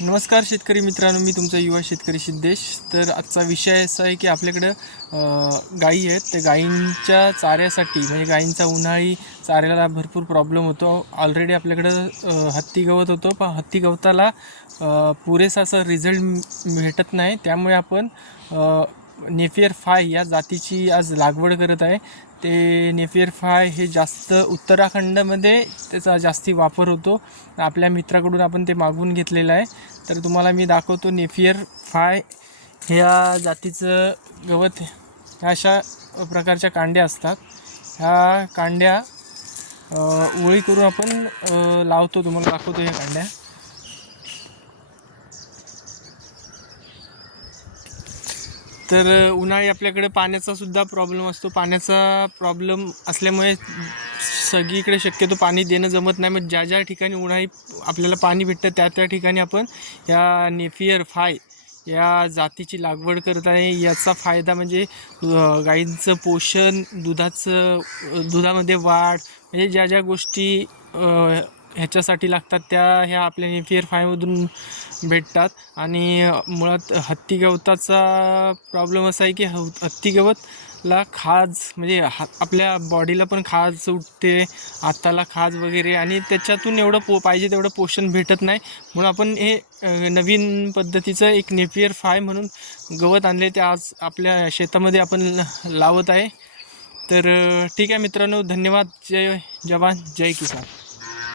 नमस्कार शेतकरी मित्रांनो, मी तुमचा युवा शेतकरी सिद्धेश. तर आजचा विषय असा आहे की आपल्याकडं गायी आहेत. त्या गायींच्या चाऱ्यासाठी म्हणजे गायींचा उन्हाळी चाऱ्याला भरपूर प्रॉब्लेम होतो. ऑलरेडी आपल्याकडं हत्ती गवत होतं, पण हत्ती गवताला पुरेसा असं रिझल्ट भेटत नाही. त्यामुळे आपण नेपियर फाय या जातीची आज लागवड करत आहे. ते नेपियर फाय हे जास्त उत्तराखंडमध्ये त्याचा जास्ती वापर होतो. आपल्या मित्राकडून आपण ते मागवून घेतलेलं आहे. तर तुम्हाला मी दाखवतो नेपियर फाय ह्या जातीचं गवत. ह्या अशा प्रकारच्या कांड्या असतात. ह्या कांड्या ओळी करून आपण लावतो. तुम्हाला दाखवतो ह्या कांड्या. तर उन्हाळी आपल्याकडे पाण्याचा सुद्धा प्रॉब्लेम असतो. पाण्याचा प्रॉब्लेम असल्यामुळे सगळीकडे शक्यतो पाणी देणं जमत नाही. मग ज्या ज्या ठिकाणी उन्हाळी आपल्याला पाणी भेटतं त्या ठिकाणी आपण या नेपियर फाय या जातीची लागवड करत आहे. याचा फायदा म्हणजे गाईंचं पोषण, दुधामध्ये वाढ, म्हणजे ज्या ज्या गोष्टी ह्याच्यासाठी लागतात त्या ह्या आपल्या नेपियर फायमधून भेटतात. आणि मुळात हत्ती गवताचा प्रॉब्लेम असा आहे की हत्ती गवतला खाज, म्हणजे आपल्या बॉडीला पण खाज उठते, हाताला खाज वगैरे, आणि त्याच्यातून एवढं पाहिजे तेवढं पोषण भेटत नाही. म्हणून आपण हे नवीन पद्धतीचं एक नेपियर फाय म्हणून गवत आणले, ते आज आपल्या शेतामध्ये आपण लावत आहे. तर ठीक आहे मित्रांनो, धन्यवाद. जय जवान जय किसान.